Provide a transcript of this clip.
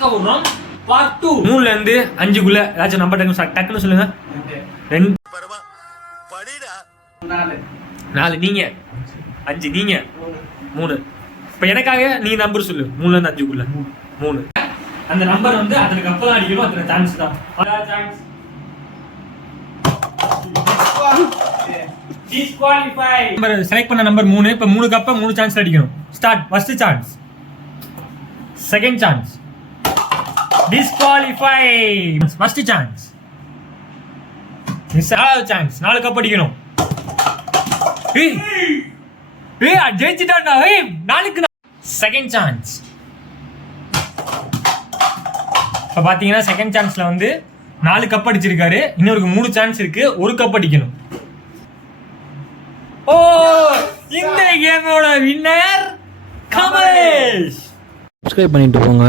பார்க்க விடுறோம். பார்ட் 2 3ல இருந்து 5க்குள்ள ஏதாச்சும் நம்பர் டக்குன்னு சொல்லுங்க. 2 4 நீங்க 5 நீங்க 3. இப்போ எனக்காக நீ நம்பர் சொல்லு. 3ல இருந்து 5க்குள்ள 3. அந்த நம்பர் வந்து அதுக்கு அப்பதான் அடிக்கணும். அத்தனை சான்ஸ் தான். டிஸ்குவாலிஃபை. நம்பர் செலக்ட் பண்ண நம்பர் 3. இப்போ 3க்கு அப்ப 3 சான்ஸ் அடிக்கணும். Start. First chance, second chance, disqualify. First chance, second chance. 4 cup அடிக்கணும். ஜெயிச்சிட்டான்டா. 4க்கு செகண்ட் சான்ஸ். இப்போ பார்த்தீங்கன்னா செகண்ட் சான்ஸ்ல வந்து 4 கப் அடிச்சிருக்காரு. இன்னொருக்கு 3 சான்ஸ் இருக்கு. 1 கப் அடிக்கணும். ஓ, இந்த கேமோட வின்னர் கமலேஷ். சப்ஸ்கிரைப் பண்ணிட்டு போங்க.